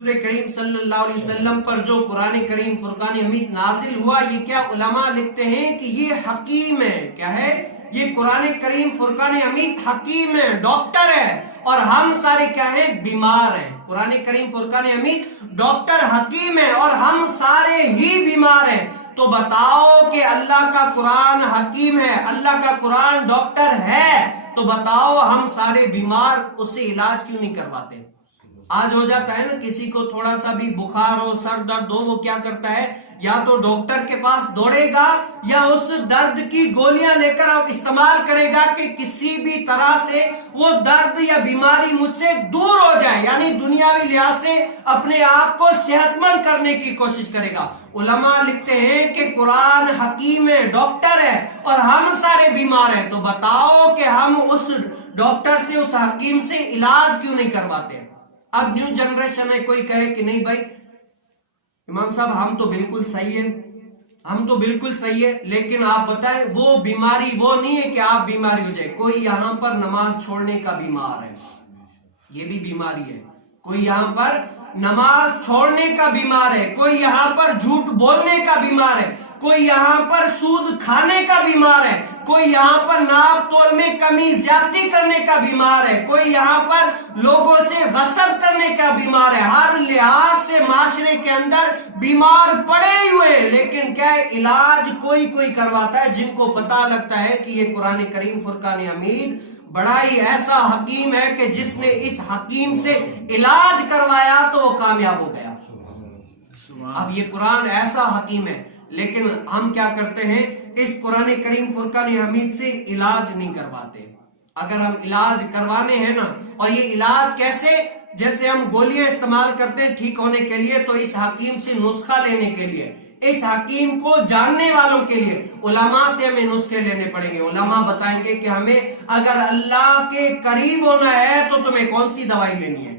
رسول کریم صلی اللہ علیہ وسلم پر جو قرآن کریم فرقان حمید نازل ہوا، یہ کیا علماء لکھتے ہیں کہ یہ حکیم ہے. کیا ہے؟ یہ قرآن کریم فرقان حمید حکیم ہے، ڈاکٹر ہے، اور ہم سارے کیا ہیں؟ بیمار ہیں. قرآن کریم فرقان حمید ڈاکٹر حکیم ہے اور ہم سارے ہی بیمار ہیں. تو بتاؤ کہ اللہ کا قرآن حکیم ہے، اللہ کا قرآن ڈاکٹر ہے، تو بتاؤ ہم سارے بیمار اس سے علاج کیوں نہیں کرواتے؟ آج ہو جاتا ہے نا، کسی کو تھوڑا سا بھی بخار ہو، سر درد ہو، وہ کیا کرتا ہے؟ یا تو ڈاکٹر کے پاس دوڑے گا یا اس درد کی گولیاں لے کر استعمال کرے گا کہ کسی بھی طرح سے وہ درد یا بیماری مجھ سے دور ہو جائے، یعنی دنیاوی لحاظ سے اپنے آپ کو صحت مند کرنے کی کوشش کرے گا. علماء لکھتے ہیں کہ قرآن حکیم ہے، ڈاکٹر ہے، اور ہم سارے بیمار ہیں. تو بتاؤ کہ ہم اس ڈاکٹر سے، اس حکیم سے علاج کیوں نہیں کرواتے؟ اب نیو جنریشن ہے، کوئی کہے کہ نہیں بھائی امام صاحب ہم تو بالکل صحیح ہیں، ہم تو بالکل صحیح ہے، لیکن آپ بتائیں وہ بیماری وہ نہیں ہے کہ آپ بیماری ہو جائے. کوئی یہاں پر نماز چھوڑنے کا بیمار ہے، یہ بھی بیماری ہے. کوئی یہاں پر نماز چھوڑنے کا بیمار ہے، کوئی یہاں پر جھوٹ بولنے کا بیمار ہے، کوئی یہاں پر سود کھانے کا بیمار ہے، کوئی یہاں پر ناپ تول میں کمی زیادتی کرنے کا بیمار ہے، کوئی یہاں پر لوگوں سے غصب کرنے کا بیمار ہے. ہر لحاظ سے معاشرے کے اندر بیمار پڑے ہوئے، لیکن کیا علاج کوئی کرواتا ہے جن کو پتا لگتا ہے کہ یہ قرآن کریم فرقان حمید بڑا ہی ایسا حکیم ہے کہ جس نے اس حکیم سے علاج کروایا تو وہ کامیاب ہو گیا. اب یہ قرآن ایسا حکیم ہے، لیکن ہم کیا کرتے ہیں؟ اس قرآن کریم فرقان حمید سے علاج نہیں کرواتے. اگر ہم علاج کروانے ہیں نا، اور یہ علاج کیسے؟ جیسے ہم گولیاں استعمال کرتے ہیں ٹھیک ہونے کے لیے، تو اس حکیم سے نسخہ لینے کے لیے، اس حکیم کو جاننے والوں کے لیے علماء سے ہمیں نسخے لینے پڑیں گے. علماء بتائیں گے کہ ہمیں اگر اللہ کے قریب ہونا ہے تو تمہیں کون سی دوائی لینی ہے.